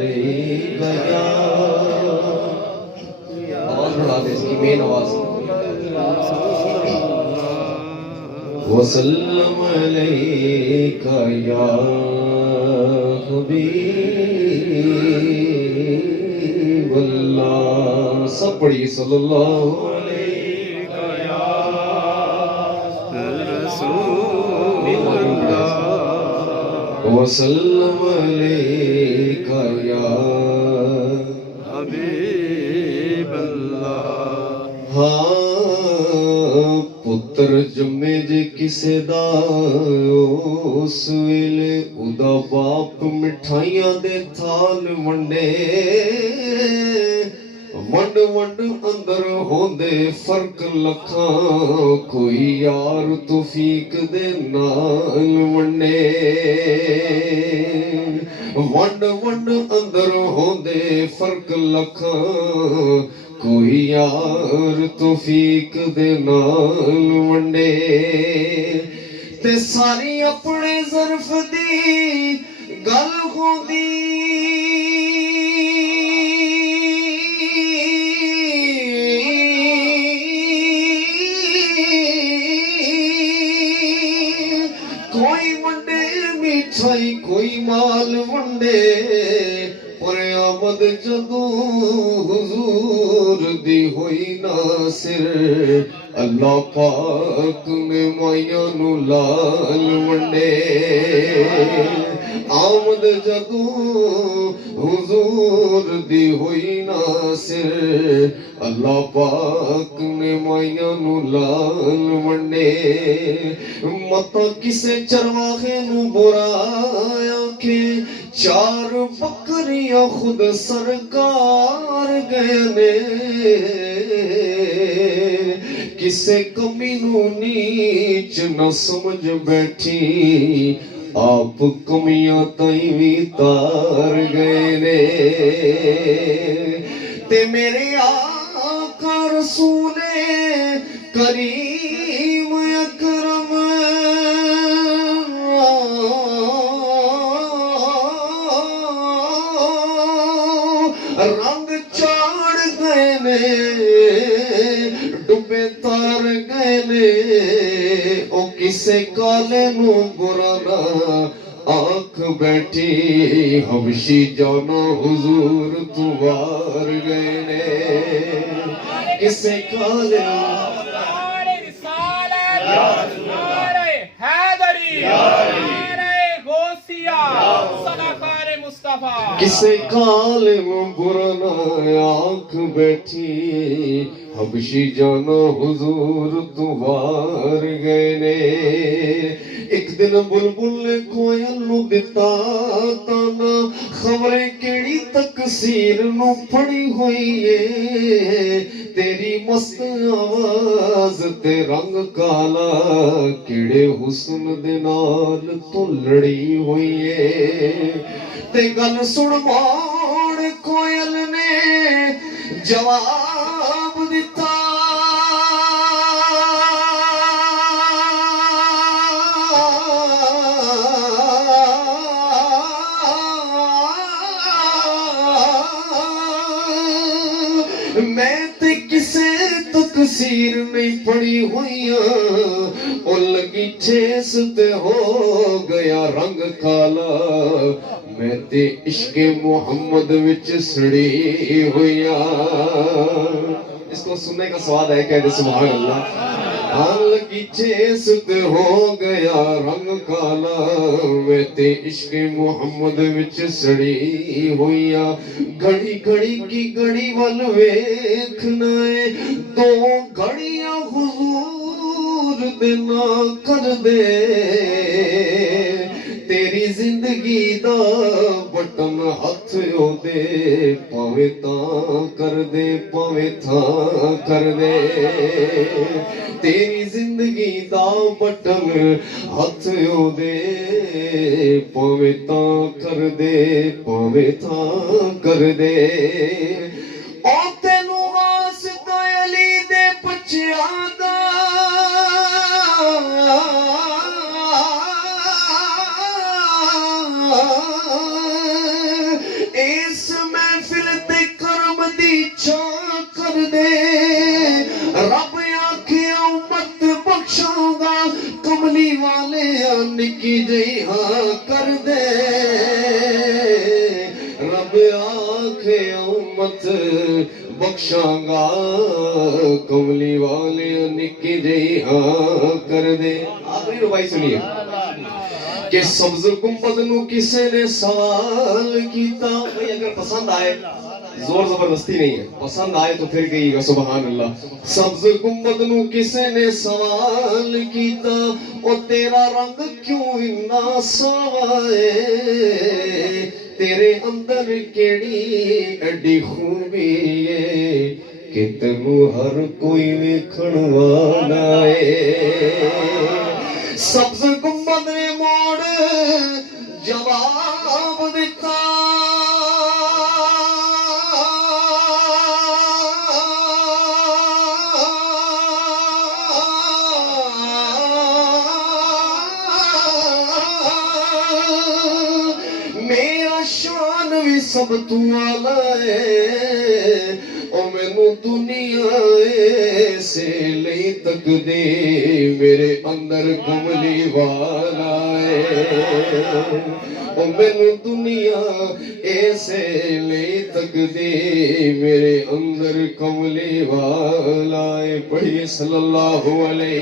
अलैका या आवाज बढ़ा दे इसकी मेन आवाज वसल्लम अलैका या हबीबल्लाह सब पढ़िए सल्लल्लाहु अलैका या रसूलल्लाह वसल्लम अलैका या हबीबल्लाह हाँ पुत्र जम्मे जे किसे दा उस वेले उदा बाप मिठाइयां दे थाल वंडे वंड वंड अंदर होंदे फर्क लखां कोई यार तौफीक दे नाल वंडे वंड वंड अंदर होंदे फर्क लखां कोई यार तौफीक दे नाल वंडे ते सारी अपने ज़र्फ दी गल होंदी कोई वंडे मिठाई कोई माल वंडे पर आमद जदों हुजूर दी हुई नासिर अल्लाह पाक ने माया नू लाल वंडे आमद जदों हुजूर दी हुई नासिर अल्लाह पाक ने माया नू लाल वंडे मत किसे चरवाहे नू बुराया के चार बकरियां खुद सरकार गए ने किसे कमी नू नीच न समझ बैठी आप कमियां ताई भी तार गए ने ते मेरे आका रसूले करीम अकरम रंग चाड़ गए ने डुबे तार गए ने ओ किसे काले नू बुरा ना आंख बैठी हबशी जाना हुजूर तू वार गए ने किसे काले किसे काले बुरा ना आंख बैठी हबशी जाना हुजूर तू वार गए ने एक दिन बुलबुल ने कोयल नू दिता ताना खबरे केड़ी तकसीर नू फड़ी हुई है तेरी मस्त आवाज ते रंग काला केड़े हुस्न दे नाल तो लड़ी हुई है ते गल सुन मोड़ कोयल ने जवाब दिता मैं ते किसे तकसीर नहीं पड़ी हुई ओ लगी ठेस ते हो गया रंग काला मैं ते इश्के मोहम्मद विच सड़ी हुईया इसको सुनने का स्वाद है कहते सुभान अल्लाह हाल की ठेस ते हो गया रंग काला मैं ते इश्के मोहम्मद विच सड़ी हुईया घड़ी घड़ी की घड़ी वल वेखना है दो घड़ियां हुजूर दे ना कर दे तेरी जिंदगी दा बटन हथ ओदे पावे तां कर दे पावे थां कर दे तेरी जिंदगी दा बटन हथ ओदे पावे तां कर दे पावे थां कर दे ओ तेनू वास्ता अली दे बच्चियां दा ए इस महफिल ते करम दी छां कर दे रब आखे उम्मत बख्शांगा कमली वाले निकी जई हाँ कर दे रब आखे उम्मत बख्शांगा कमली वाले निकी जई हाँ कर दे। आखिरी रुबाई सुनिए कि सब्ज गुंबद नू किसे ने सवाल कीता। भाई अगर पसंद आए, जोर जबरदस्ती नहीं है, पसंद आए तो फिर कहिएगा सुभान अल्लाह। सब्ज गुंबद नू किसे ने सवाल कीता ओ तेरा रंग क्यों इन्ना सवाए तेरे अंदर केड़ी एडी खूबी है कि तेनू हर कोई वेखण वाला है। सब्ज गुंबद ने मोड़ जवाब दिता मेरा शान भी सब तू आला है ओ मैनू दुनिया से ले तक दे मेरे अंदर कमली वाला है ओ मैनू दुनिया ऐसे ले तक दे मेरे अंदर कमली वाला है। पढ़िए सल्लल्लाहु अलैहि